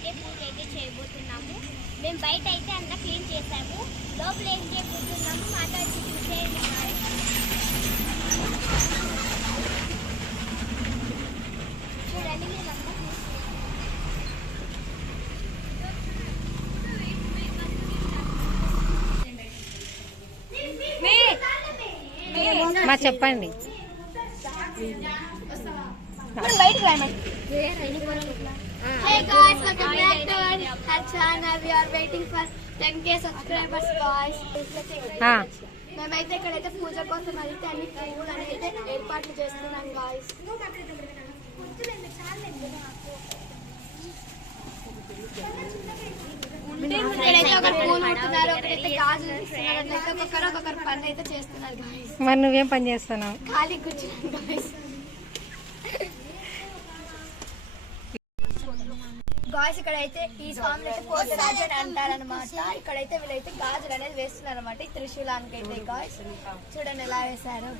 అయితే పూజ అయితే చేయబోతున్నాము. మేము బయట అయితే అంతా క్లీన్ చేసాము లోపల ఏం చేయబోతున్నాము మాట్లాడి చూసేయండి. చూడండి మేము అంతా మా చెప్పండి. guys, channel. We are waiting for 10k subscribers, guys. మేమైతే ఇక్కడైతే పూజ కోసం అయితే అన్ని పువ్వులు అయితే ఏర్పాట్లు చేస్తున్నాం గాయస్ ఇక్కడైతే ఒకరు పూలు ఉంటున్నారు ఒకరైతే గాజులు ఇస్తున్నారు అట్లయితే ఒక్కొక్కరు ఒక్కొక్కరు పని అయితే చేస్తున్నారు గాయస్ మరి నువ్వేం పని చేస్తున్నావు ఖాళీ గాయస్ గాయస్ ఇక్కడైతే ఈ స్వామి అయితే పోతరాజు అని అంటారనమాట ఇక్కడైతే వీళ్ళైతే గాజులు అనేది వేస్తున్నారు అనమాట ఈ త్రిశూలానికి అయితే గాయస్. చూడండి ఎలా వేశారో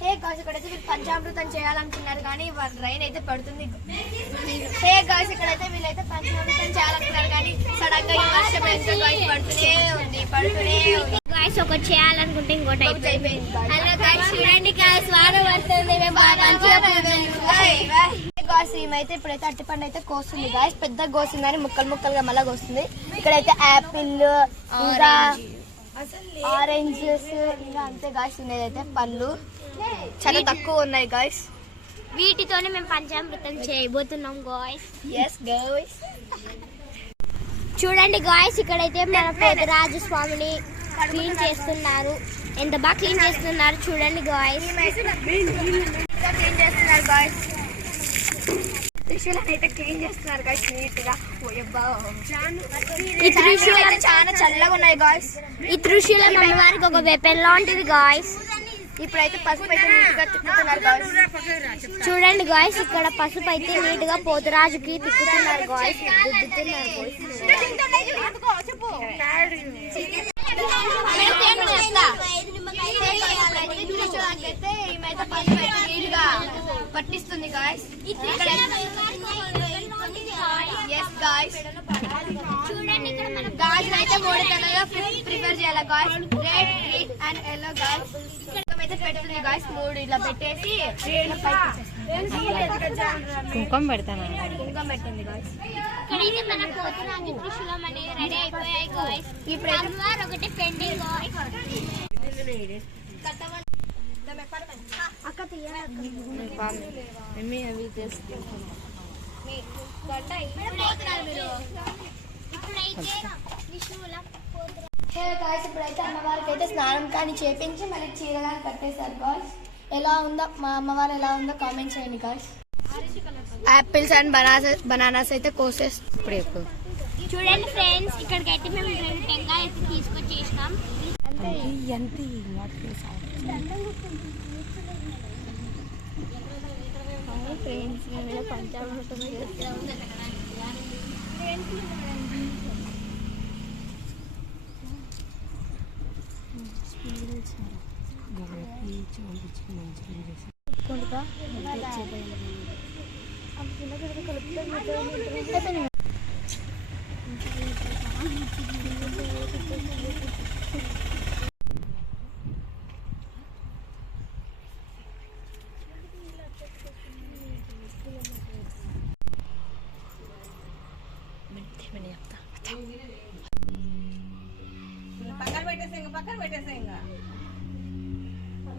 హే గాయస్ ఇక్కడైతే వీళ్ళు పంచామృతం చేయాలనుకున్నారు కానీ రైన్ అయితే పడుతుంది. హే గాయస్ ఇక్కడైతే వీళ్ళైతే పంచామృతం చేయాలనుకున్నారు కానీ సడన్గా ఈ వర్షం అయితే గాయస్ పడుతూనే ఉంది పడుతూనే ఉంది. గాయస్ ఒకటి చేయాలనుకుంటే ఇంకోటి అయిపోయింది. గాయస్. చూడండి ఈమెయితే ఇప్పుడైతే అట్టిపండు అయితే కోస్తుంది గాయస్ పెద్ద కోస్తుంది కానీ ముక్కలు ముక్కలుగా మళ్ళా కోస్తుంది. ఇక్కడైతే యాపిల్ ఇంకా ఆరెంజెస్ ఇంకా అంతే గాయస్ ఉన్నదైతే పళ్ళు చాలా తక్కువ ఉన్నాయి గాయస్ వీటితోనే మేము పంచామృతం చేయబోతున్నాం గాయస్ ఎస్ గాయస్ చూడండి గాయస్ ఇక్కడైతే మన పోతరాజు స్వామిని క్లీన్ చేస్తున్నారు. ఎంత బాగా క్లీన్ చేస్తున్నారు చూడండి గాయస్ క్లీన్ చేస్తున్నారు గాయస్ అయితే క్లీన్ చేస్తున్నారు గాయస్ నీట్గా ఈ త్రిశూలం చాలా చల్లగా ఉన్నాయి గాయస్ ఈ త్రిశూలం అమ్మవారికి ఒక వెపెన్ లాంటిది గాయస్ ఇప్పుడైతే పసుపు అయితే నీట్గా తిప్పుతున్నారు గాయస్ చూడండి గాయస్ ఇక్కడ పసుపు అయితే నీట్గా పోతురాజుకి తిప్పుతున్నారు గాయస్ దిద్దుతున్నారు పట్టిస్తుంది గాయస్ ఎస్ గాయస్ చూడండి ఇక్కడ మనం గాజులు అయితే మూడు కలర్గా ప్రిపేర్ చేయాలి guys red green and yellow guys ఇక్కడ అయితే పెడుతుంది గాయస్ మూడు ఇలా పెట్టేసి ఇలా పైకి వచ్చేస్తుంది. కుంకుమ పెడతాను కుంకుమ పెట్టింది గాయస్ ఇక్కడైతే మన పోతురాజు త్రిశూలం అనేది రెడీ అయిపోయాయి గాయస్ ఇప్పుడు అమ్మవారు ఒకటి పెండింగ్ అక్క తీయాలి ఇప్పుడైతే త్రిశూలం హే గాయస్ ఇప్పుడైతే అమ్మవారికి అయితే స్నానం కానీ చేపించి మళ్ళీ చీర కానీ కట్టేశారు గాయస్ ఎలా ఉందో మా అమ్మవారు ఎలా ఉందో కామెంట్ చేయండి guys apples and bananas bananas అయితే కోసేసి ఇప్పుడు చూడండి ఫ్రెండ్స్ ఇక్కడికి అయితే మేము రెండు టెంకాయ అయితే తీసుకొచ్చేసినాం. ఫ్రెండ్స్ మేము పంచామృతం చేస్తాం పక్కన పెట్టేసి ఇంకా పక్కన పెట్టేసి ఇంకా.